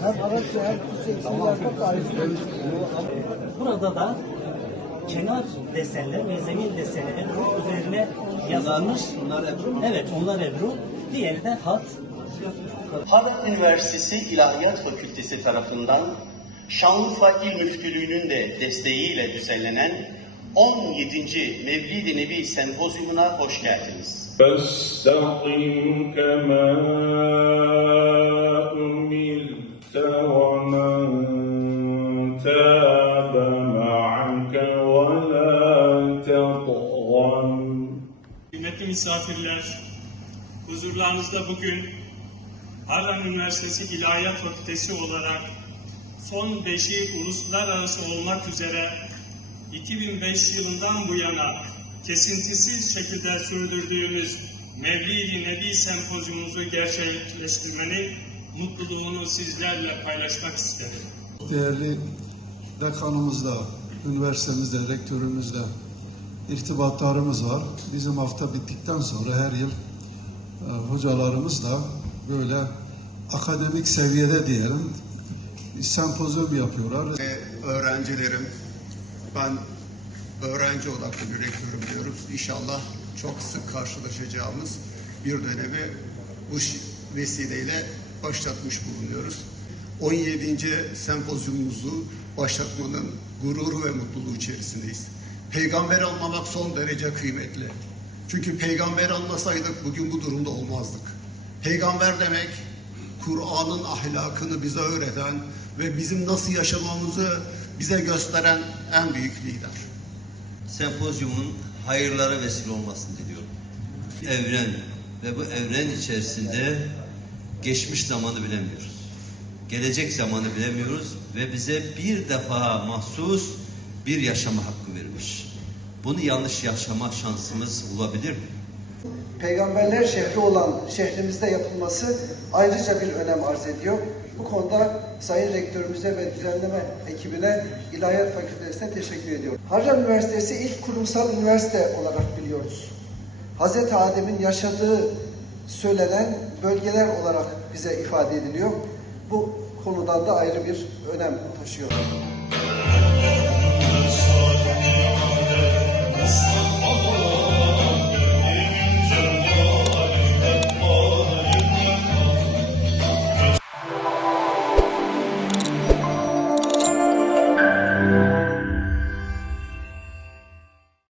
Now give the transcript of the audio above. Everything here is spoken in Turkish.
Hem Arapça hem Türkçe isimler çok ayrı. Burada da kenar desenler ve zemin desenleri Ebru üzerine yazılmış. Evet, onlar Ebru. Diğeri de hat. Harran Üniversitesi İlahiyat Fakültesi tarafından Şanlıurfa İl Müftülüğü'nün de desteğiyle düzenlenen 17. Mevlid-i Nebi Sempozyumuna hoş geldiniz. فَاسْتَقِمْ كَمَا أُمِرْتَ وَمَنْ تَابَ مَعَكَ وَلَا تَطْغَوْا. Kıymetli misafirler, huzurlarınızda bugün Harran Üniversitesi İlahiyat Fakültesi olarak son 5'i uluslararası olmak üzere 2005 yılından bu yana kesintisiz şekilde sürdürdüğümüz Mevlid-i Nebi Sempozyumumuzu gerçekleştirmenin mutluluğunu sizlerle paylaşmak istedim. Değerli dekanımızla, üniversitemizle, rektörümüzle irtibatlarımız var. Bizim hafta bittikten sonra her yıl hocalarımızla böyle akademik seviyede diyelim sempozyum yapıyorlar. Öğrencilerim, ben öğrenci odaklı bir rektörüm diyoruz. İnşallah çok sık karşılaşacağımız bir dönemi bu vesileyle başlatmış bulunuyoruz. 17. sempozyumumuzu başlatmanın gururu ve mutluluğu içerisindeyiz. Peygamberi anlamak son derece kıymetli. Çünkü peygamberi anlasaydık bugün bu durumda olmazdık. Peygamber demek, Kur'an'ın ahlakını bize öğreten ve bizim nasıl yaşamamızı bize gösteren en büyük lider. Sempozyumun hayırlara vesile olmasını diliyorum. Evren ve bu evren içerisinde geçmiş zamanı bilemiyoruz. Gelecek zamanı bilemiyoruz ve bize bir defa mahsus bir yaşama hakkı vermiş. Bunu yanlış yaşama şansımız olabilir mi? Peygamberler şehri olan şehrimizde yapılması ayrıca bir önem arz ediyor. Bu konuda Sayın Rektörümüze ve düzenleme ekibine İlahiyat Fakültesi'ne teşekkür ediyorum. Harran Üniversitesi ilk kurumsal üniversite olarak biliyoruz. Hazreti Adem'in yaşadığı söylenen bölgeler olarak bize ifade ediliyor. Bu konudan da ayrı bir önem taşıyor.